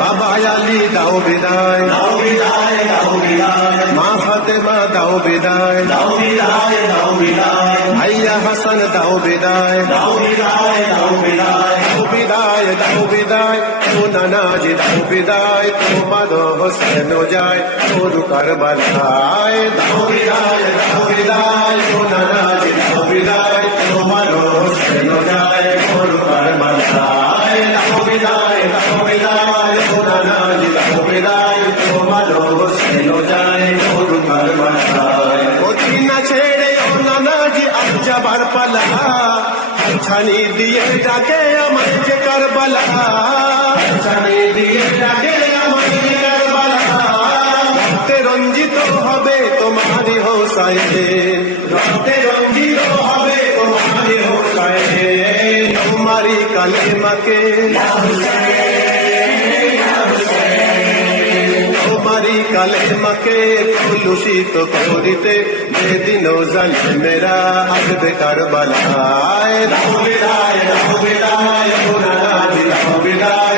বাবা আলী দাও বিদায়, মা ফাতেমা দাও বিদায়, ভাইয়া হাসান দাও বিদায়, দাও বিদায়, ও নানাজি দাও বিদায়, তোমার হোসেন যায় ওরু কারবালায়। দাও বিদায়, ও নানাজি দাও বিদায়, তোমার হোসেন যায় ওরু কারবালায়। দাও বিদায়, ও নানাজি দাও বিদায়, তোমার হোসেন যায় ওরু কারবালায়। মদিনা ছেড়ে ও নানাজি আজ যাবার পালা, ছানি দিয়ে ডাকে আমার যে কারবালা, ছানি দিয়ে ডাকে আমার যে কারবালা। রক্তে রঞ্জিত হবে তোমারি হোসাইন, রক্তে রঞ্জিত হবে তোমারি হোসাইন। তোমারি কালেমাকে তোমারি কালেমাকে কলুষিত করিতে যেদিন জালিমেরা আসবে কারবালায়। দাও বিদায়, ও নানাজি দাও বিদায়,